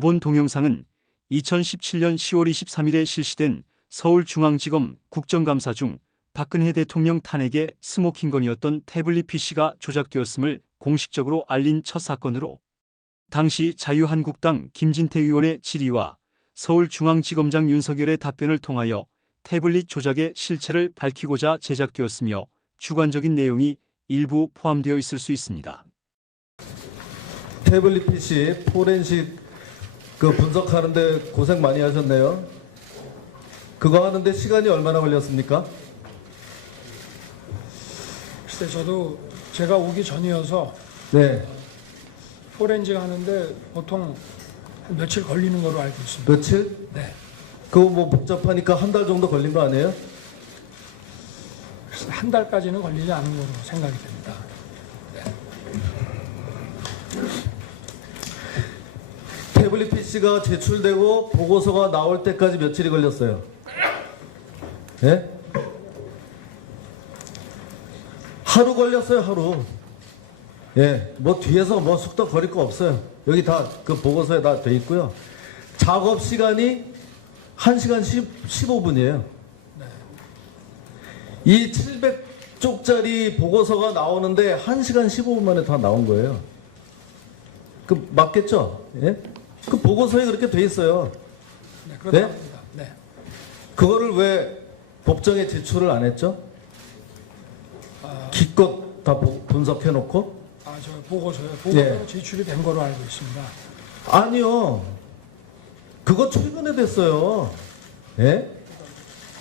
본 동영상은 2017년 10월 23일에 실시된 서울중앙지검 국정감사 중 박근혜 대통령 탄핵에 스모킹건이었던 태블릿 PC가 조작되었음을 공식적으로 알린 첫 사건으로 당시 자유한국당 김진태 의원의 질의와 서울중앙지검장 윤석열의 답변을 통하여 태블릿 조작의 실체를 밝히고자 제작되었으며 주관적인 내용이 일부 포함되어 있을 수 있습니다. 태블릿 PC 포렌식 분석하는데 고생 많이 하셨네요. 그거 하는데 시간이 얼마나 걸렸습니까? 글쎄 저도 제가 오기 전이어서 네. 포렌식 하는데 보통 한 며칠 걸리는 걸로 알고 있습니다. 며칠? 네. 그거 뭐 복잡하니까 한 달 정도 걸린 거 아니에요? 글쎄 한 달까지는 걸리지 않은 걸로 생각이 됩니다. 태블릿 PC가 제출되고 보고서가 나올 때까지 며칠이 걸렸어요? 예? 하루 걸렸어요, 하루. 예, 뭐 뒤에서 뭐 숙덕거릴 거 없어요. 여기 다 그 보고서에 다 돼 있고요. 작업 시간이 1시간 15분이에요. 이 700쪽짜리 보고서가 나오는데 1시간 15분 만에 다 나온 거예요. 그 맞겠죠? 예? 그 보고서에 그렇게 돼 있어요. 네, 그렇다고 네? 합니다. 네. 그거를 왜 법정에 제출을 안 했죠? 기껏 다 분석해 놓고? 저 보고서요. 보고서 예. 제출이 된 걸로 알고 있습니다. 아니요. 그거 최근에 됐어요. 예?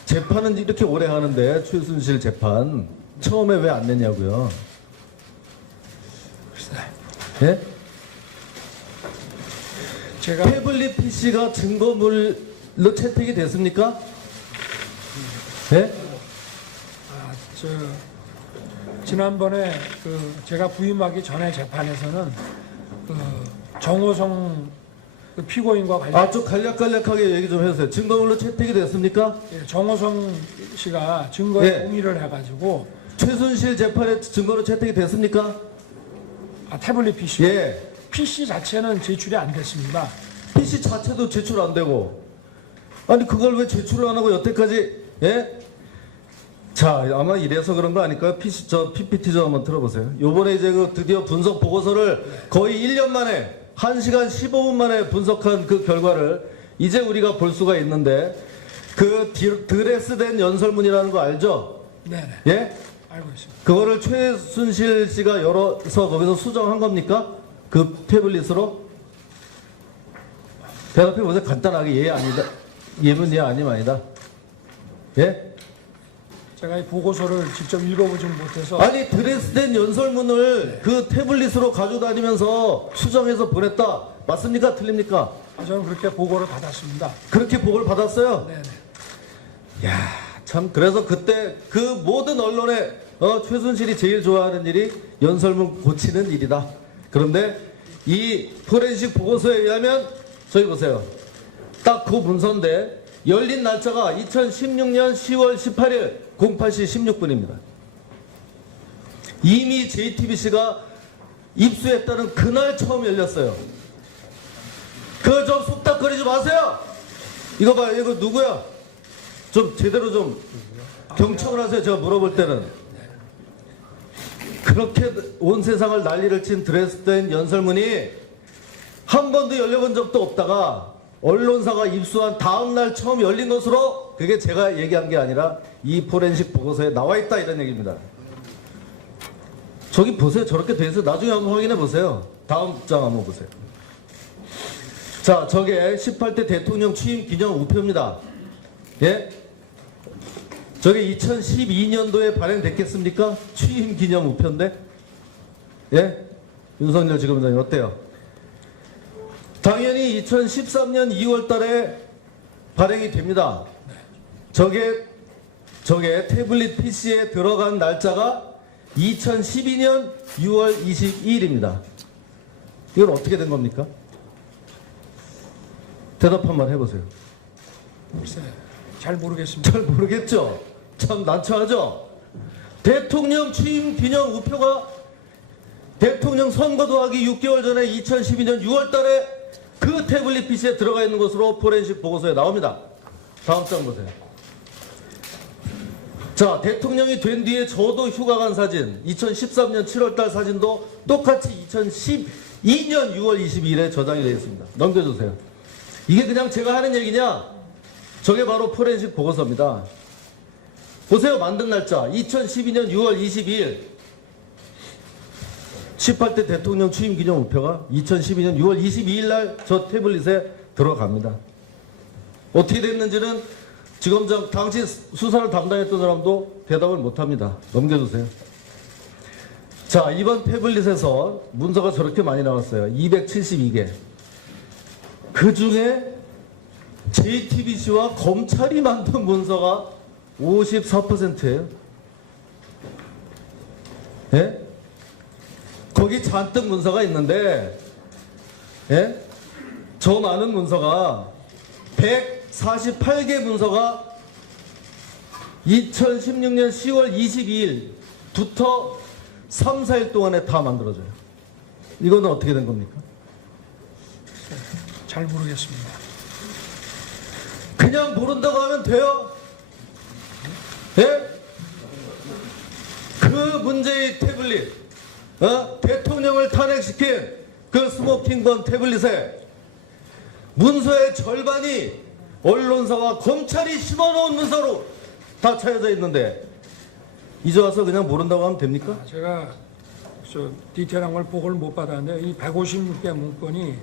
재판은 이렇게 오래 하는데 최순실 재판 처음에 왜 안 냈냐고요? 글쎄, 예? 제가 태블릿 PC가 증거물로 채택이 됐습니까? 예? 지난번에 제가 부임하기 전에 재판에서는 정호성 피고인과 관련 좀 간략간략하게 얘기 좀 해주세요. 증거물로 채택이 됐습니까? 예, 정호성 씨가 증거에 예. 동의를 해가지고 최순실 재판에 증거로 채택이 됐습니까? 태블릿 PC 예. PC 자체는 제출이 안 됐습니다. PC 자체도 제출 안 되고. 아니 그걸 왜 제출을 안 하고 여태까지 예? 자 아마 이래서 그런 거 아닐까요? PPT 좀 한번 들어보세요. 요번에 이제 드디어 분석 보고서를 거의 1년 만에 1시간 15분 만에 분석한 그 결과를 이제 우리가 볼 수가 있는데 그 드레스된 연설문이라는 거 알죠? 네네. 예? 알고 있습니다. 그거를 최순실 씨가 열어서 거기서 수정한 겁니까? 그 태블릿으로? 대답해 보세요. 간단하게 예 아니다. 예면 예 아니면 아니다. 예? 제가 이 보고서를 직접 읽어보지는 못해서 아니 드레스된 연설문을 그 태블릿으로 가지고 다니면서 수정해서 보냈다. 맞습니까? 틀립니까? 저는 그렇게 보고를 받았습니다. 그렇게 보고를 받았어요? 네네. 야, 참 그래서 그때 그 모든 언론에 최순실이 제일 좋아하는 일이 연설문 고치는 일이다. 그런데 이 포렌식 보고서에 의하면 저기 보세요. 딱 그 문서인데 열린 날짜가 2016년 10월 18일 08시 16분입니다. 이미 JTBC가 입수했다는 그날 처음 열렸어요. 그거 좀 속닥거리지 마세요. 이거 봐요. 이거 누구야? 좀 제대로 좀 경청을 하세요. 제가 물어볼 때는. 그렇게 온 세상을 난리를 친 드레스된 연설문이 한 번도 열려본 적도 없다가 언론사가 입수한 다음 날 처음 열린 것으로 그게 제가 얘기한 게 아니라 이 포렌식 보고서에 나와 있다 이런 얘기입니다. 저기 보세요. 저렇게 돼 있어요. 나중에 한번 확인해 보세요. 다음 장 한번 보세요. 자, 저게 18대 대통령 취임 기념 우표입니다. 예? 저게 2012년도에 발행됐겠습니까? 취임 기념 우표인데? 예? 윤석열 지검장님 어때요? 당연히 2013년 2월 달에 발행이 됩니다. 저게 태블릿 PC에 들어간 날짜가 2012년 6월 22일입니다. 이건 어떻게 된 겁니까? 대답 한번 해보세요. 글쎄, 잘 모르겠습니다. 잘 모르겠죠? 참 난처하죠? 대통령 취임 기념 우표가 대통령 선거도 하기 6개월 전에 2012년 6월 달에 그 태블릿 PC에 들어가 있는 것으로 포렌식 보고서에 나옵니다. 다음 장 보세요. 자, 대통령이 된 뒤에 저도 휴가 간 사진, 2013년 7월달 사진도 똑같이 2012년 6월 22일에 저장이 되어 있습니다. 넘겨주세요. 이게 그냥 제가 하는 얘기냐? 저게 바로 포렌식 보고서입니다. 보세요. 만든 날짜 2012년 6월 22일 18대 대통령 취임 기념 우표가 2012년 6월 22일 날 저 태블릿에 들어갑니다. 어떻게 됐는지는 지검장 당시 수사를 담당했던 사람도 대답을 못합니다. 넘겨주세요. 자, 이번 태블릿에서 문서가 저렇게 많이 나왔어요. 272개. 그 중에 JTBC와 검찰이 만든 문서가 54%예요. 예? 거기 잔뜩 문서가 있는데, 예? 저 많은 문서가 148개 문서가 2016년 10월 22일부터 3, 4일 동안에 다 만들어져요. 이거는 어떻게 된 겁니까? 잘 모르겠습니다. 그냥 모른다고 하면 돼요? 예? 그 문제의 태블릿, 대통령을 탄핵시킨 그 스모킹건 태블릿에 문서의 절반이 언론사와 검찰이 심어놓은 문서로 다 차여져 있는데 이제 와서 그냥 모른다고 하면 됩니까? 제가 저 디테일한 걸 보고를 못 받았는데 이 156개 문건이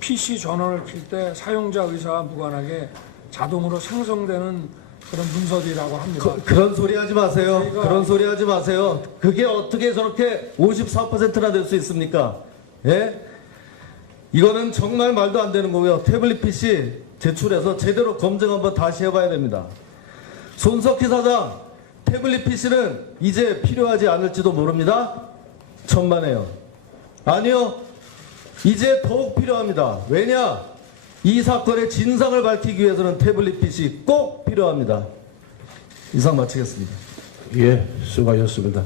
PC 전원을 킬 때 사용자 의사와 무관하게 자동으로 생성되는 그런 문서들이라고 합니다. 그런 소리 하지 마세요. 저희가- 그런 소리 하지 마세요. 그게 어떻게 저렇게 54%나 될 수 있습니까? 예? 이거는 정말 말도 안 되는 거고요. 태블릿 PC 제출해서 제대로 검증 한번 다시 해봐야 됩니다. 손석희 사장, 태블릿 PC는 이제 필요하지 않을지도 모릅니다. 천만에요. 아니요. 이제 더욱 필요합니다. 왜냐? 이 사건의 진상을 밝히기 위해서는 태블릿 PC 꼭 필요합니다. 이상 마치겠습니다. 예, 수고하셨습니다.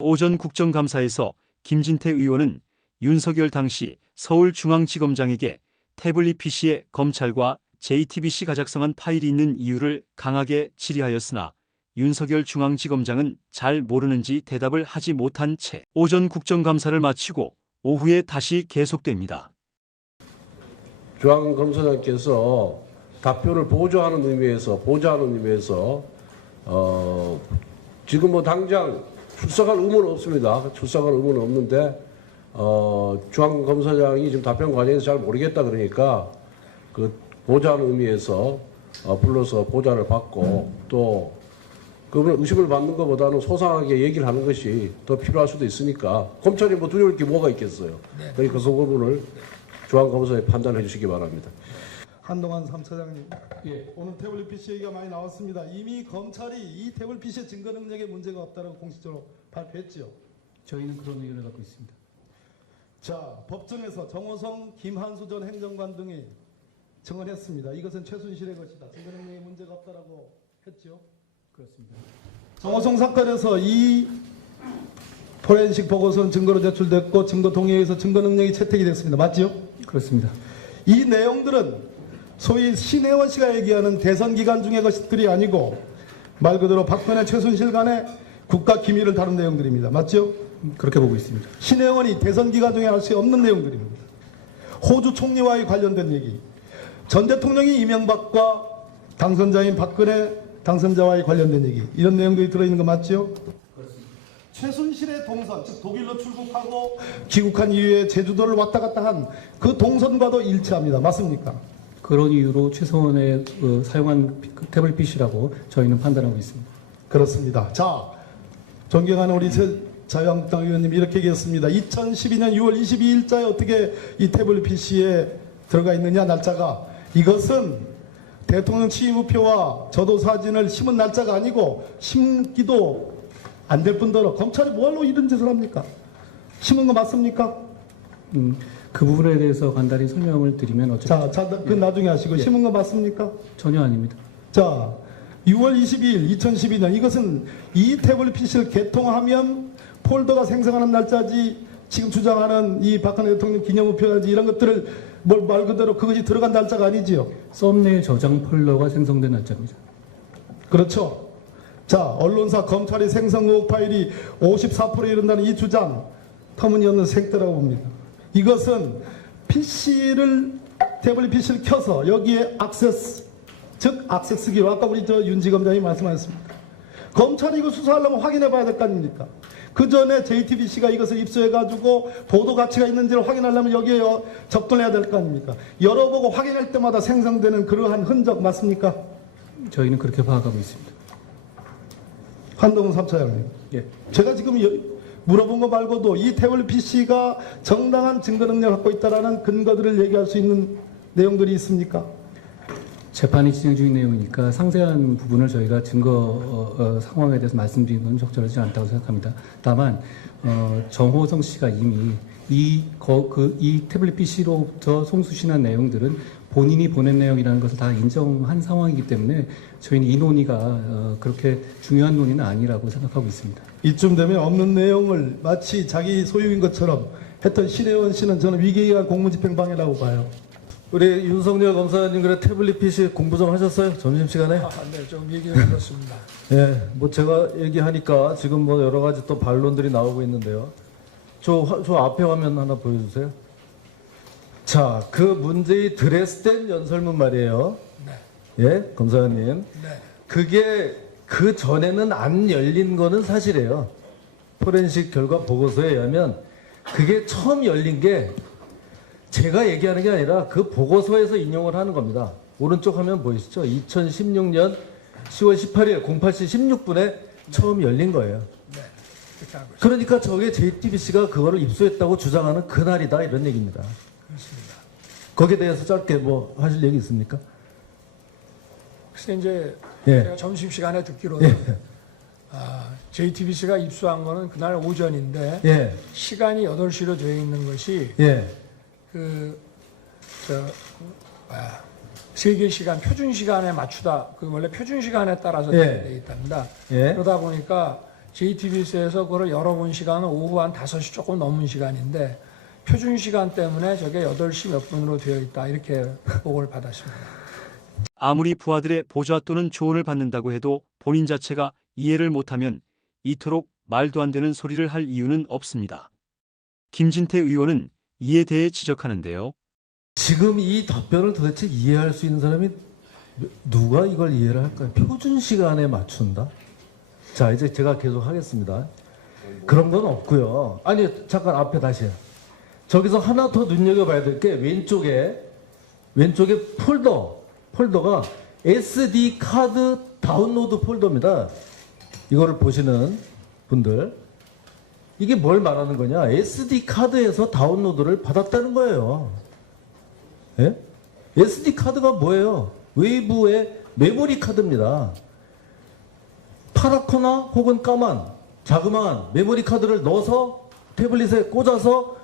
오전 국정감사에서 김진태 의원은 윤석열 당시 서울중앙지검장에게 태블릿 PC에 검찰과 JTBC가 작성한 파일이 있는 이유를 강하게 질의하였으나 윤석열 중앙지검장은 잘 모르는지 대답을 하지 못한 채 오전 국정감사를 마치고 오후에 다시 계속됩니다. 중앙검사장께서 답변을 보조하는 의미에서 지금 뭐 당장 출석할 의무는 없습니다. 출석할 의무는 없는데 중앙검사장이 지금 답변 과정에서 잘 모르겠다 그러니까 그 보좌하는 의미에서 불러서 보좌를 받고 또 그분은 의심을 받는 것보다는 소상하게 얘기를 하는 것이 더 필요할 수도 있으니까 검찰이 뭐 두려울 게 뭐가 있겠어요. 그러니까 그 부분을 중앙검사에 판단해 주시기 바랍니다. 한동안 3차장님, 오늘 태블릿 PC 얘기가 많이 나왔습니다. 이미 검찰이 이 태블릿 PC의 증거 능력에 문제가 없다고 공식적으로 발표했지요. 저희는 그런 의견을 갖고 있습니다. 자, 법정에서 정호성, 김한수 전 행정관 등이 증언했습니다. 이것은 최순실의 것이다. 증거 능력에 문제가 없다고 했죠. 그렇습니다. 정호성 사건에서 이 포렌식 보고서는 증거로 제출됐고 증거 동의에 의해서 증거 능력이 채택이 됐습니다. 맞지요? 그렇습니다. 이 내용들은 소위 신혜원 씨가 얘기하는 대선 기간 중의 것들이 아니고 말 그대로 박근혜 최순실 간의 국가 기밀을 다룬 내용들입니다. 맞죠? 그렇게 보고 있습니다. 신혜원이 대선 기간 중에 할 수 없는 내용들입니다. 호주 총리와의 관련된 얘기, 전 대통령이 이명박과 당선자인 박근혜 당선자와의 관련된 얘기, 이런 내용들이 들어있는 거 맞죠? 최순실의 동선, 즉 독일로 출국하고 귀국한 이후에 제주도를 왔다 갔다 한 그 동선과도 일치합니다. 맞습니까? 그런 이유로 최성원의 사용한 태블릿 PC라고 저희는 판단하고 있습니다. 그렇습니다. 자, 존경하는 우리 자유한국당 의원님이 이렇게 얘기했습니다. 2012년 6월 22일자에 어떻게 이 태블릿 PC에 들어가 있느냐, 날짜가. 이것은 대통령 취임 우표와 저도 사진을 심은 날짜가 아니고 심기도 안 될 뿐더러 검찰이 뭐하러 이런 짓을 합니까? 심은 거 맞습니까? 그 부분에 대해서 간단히 설명을 드리면 어쨌든 그 나중에 하시고 예. 심은 거 맞습니까? 전혀 아닙니다. 자, 6월 22일 2012년 이것은 이 태블릿 PC를 개통하면 폴더가 생성하는 날짜지 지금 주장하는 이 박근혜 대통령 기념우표라든지 이런 것들을 말 그대로 그것이 들어간 날짜가 아니지요. 썸네일 저장 폴더가 생성된 날짜입니다. 그렇죠. 자, 언론사 검찰이 생성 의혹 파일이 54%에 이른다는 이 주장 터무니없는 생떼라고 봅니다. 이것은 태블릿 PC를 켜서 여기에 액세스, 즉 액세스기로 아까 우리 윤지검장이 말씀하셨습니다. 검찰이 이거 수사하려면 확인해 봐야 될 거 아닙니까? 그 전에 JTBC가 이것을 입수해가지고 보도 가치가 있는지를 확인하려면 여기에 접근해야 될 거 아닙니까? 열어보고 확인할 때마다 생성되는 그러한 흔적 맞습니까? 저희는 그렇게 파악하고 있습니다. 한동훈 3차장님. 예. 제가 지금 물어본 거 말고도 이 태블릿 PC가 정당한 증거 능력을 갖고 있다는 근거들을 얘기할 수 있는 내용들이 있습니까? 재판이 진행 중인 내용이니까 상세한 부분을 저희가 증거 상황에 대해서 말씀드리는 건 적절하지 않다고 생각합니다. 다만 정호성 씨가 이미 이 태블릿 PC로부터 송수신한 내용들은 본인이 보낸 내용이라는 것을 다 인정한 상황이기 때문에 저희는 이 논의가 그렇게 중요한 논의는 아니라고 생각하고 있습니다. 이쯤 되면 없는 내용을 마치 자기 소유인 것처럼 했던 신혜원 씨는 저는 위계기관 공무집행방해라고 봐요. 우리 윤석열 검사님 그래 태블릿 PC 공부 좀 하셨어요? 점심시간에? 네, 좀 얘기를 들었습니다. 예, 뭐 제가 얘기하니까 지금 뭐 여러 가지 또 반론들이 나오고 있는데요. 저 앞에 화면 하나 보여주세요. 자, 그 문제의 드레스덴 연설문 말이에요. 네. 예, 검사님. 네. 그게 그 전에는 안 열린 거는 사실이에요. 포렌식 결과 보고서에 의하면 그게 처음 열린 게 제가 얘기하는 게 아니라 그 보고서에서 인용을 하는 겁니다. 오른쪽 화면 보이시죠? 2016년 10월 18일 08시 16분에 처음 열린 거예요. 네. 그렇게 하고 있습니다. 그러니까 저게 JTBC가 그거를 입수했다고 주장하는 그날이다 이런 얘기입니다. 그렇습니다. 거기에 대해서 짧게 뭐 하실 얘기 있습니까? 글쎄 이제 예. 제가 점심시간에 듣기로는 예. JTBC가 입수한 거는 그날 오전인데 예, 시간이 8시로 되어 있는 것이 예, 세계 시간 표준 시간에 맞추다 그 원래 표준 시간에 따라서 예. 되어 있답니다. 예. 그러다 보니까 JTBC에서 그걸 열어본 시간은 오후 한 5시 조금 넘은 시간인데 표준 시간 때문에 저게 8시 몇 분으로 되어 있다 이렇게 보고를 받았습니다. 아무리 부하들의 보좌 또는 조언을 받는다고 해도 본인 자체가 이해를 못하면 이토록 말도 안 되는 소리를 할 이유는 없습니다. 김진태 의원은 이에 대해 지적하는데요. 지금 이 답변을 도대체 이해할 수 있는 사람이 누가 이걸 이해를 할까요? 표준 시간에 맞춘다? 자, 이제 제가 계속 하겠습니다. 그런 건 없고요. 아니, 잠깐 앞에 다시요. 저기서 하나 더 눈여겨봐야 될 게 왼쪽에 폴더가 SD 카드 다운로드 폴더입니다. 이거를 보시는 분들. 이게 뭘 말하는 거냐? SD 카드에서 다운로드를 받았다는 거예요. 예? SD 카드가 뭐예요? 외부의 메모리 카드입니다. 파랗거나 혹은 까만 자그마한 메모리 카드를 넣어서 태블릿에 꽂아서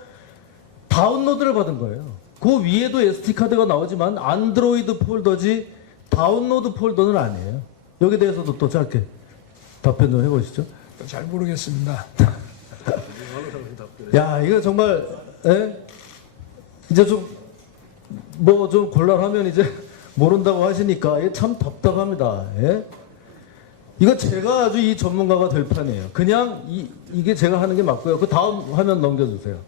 다운로드를 받은 거예요. 그 위에도 SD 카드가 나오지만 안드로이드 폴더지 다운로드 폴더는 아니에요. 여기에 대해서도 또 짧게 답변 좀 해보시죠. 잘 모르겠습니다. 야, 이거 정말, 예? 이제 좀 곤란하면 이제 모른다고 하시니까 이게 참 답답합니다. 예? 이거 제가 아주 이 전문가가 될 판이에요. 그냥 이게 제가 하는 게 맞고요. 그 다음 화면 넘겨주세요.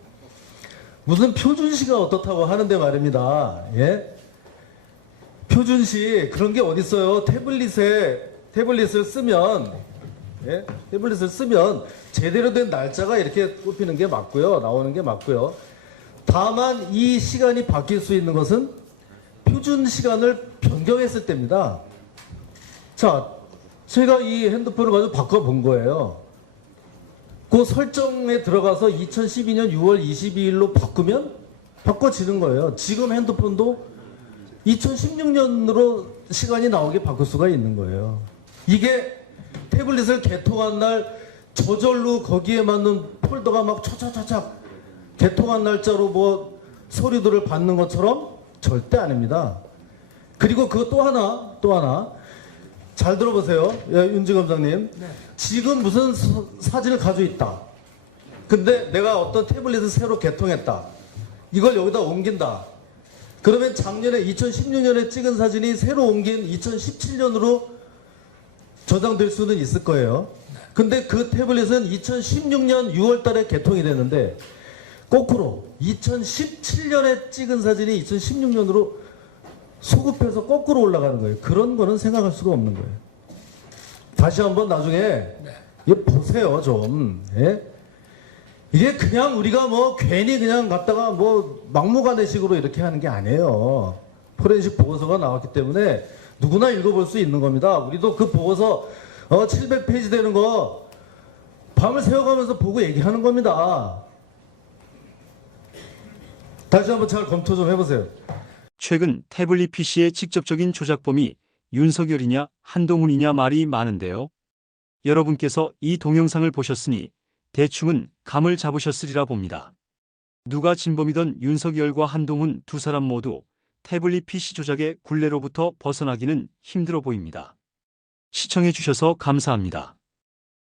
무슨 표준시가 어떻다고 하는데 말입니다. 예? 표준시 그런 게 어딨어요. 태블릿을 쓰면 제대로 된 날짜가 이렇게 꼽히는 게 맞고요. 나오는 게 맞고요. 다만 이 시간이 바뀔 수 있는 것은 표준 시간을 변경했을 때입니다. 자, 제가 이 핸드폰을 가지고 바꿔본 거예요. 그 설정에 들어가서 2012년 6월 22일로 바꾸면 바꿔지는 거예요. 지금 핸드폰도 2016년으로 시간이 나오게 바꿀 수가 있는 거예요. 이게 태블릿을 개통한 날 저절로 거기에 맞는 폴더가 막 차차차차 개통한 날짜로 뭐 서류들을 받는 것처럼 절대 아닙니다. 그리고 그거 또 하나 잘 들어보세요. 예, 윤지검장님. 네. 지금 무슨 사진을 가지고 있다. 근데 내가 어떤 태블릿을 새로 개통했다. 이걸 여기다 옮긴다. 그러면 작년에 2016년에 찍은 사진이 새로 옮긴 2017년으로 저장될 수는 있을 거예요. 근데 그 태블릿은 2016년 6월 달에 개통이 됐는데 거꾸로 2017년에 찍은 사진이 2016년으로 소급해서 거꾸로 올라가는 거예요. 그런 거는 생각할 수가 없는 거예요. 다시 한번 나중에 이거 보세요 좀. 예? 이게 그냥 우리가 뭐 괜히 그냥 갔다가 뭐 막무가내식으로 이렇게 하는 게 아니에요. 포렌식 보고서가 나왔기 때문에 누구나 읽어볼 수 있는 겁니다. 우리도 그 보고서 700페이지 되는 거 밤을 새워가면서 보고 얘기하는 겁니다. 다시 한번 잘 검토 좀 해보세요. 최근 태블릿 PC의 직접적인 조작범이 윤석열이냐 한동훈이냐 말이 많은데요. 여러분께서 이 동영상을 보셨으니 대충은 감을 잡으셨으리라 봅니다. 누가 진범이던 윤석열과 한동훈 두 사람 모두 태블릿 PC 조작의 굴레로부터 벗어나기는 힘들어 보입니다. 시청해 주셔서 감사합니다.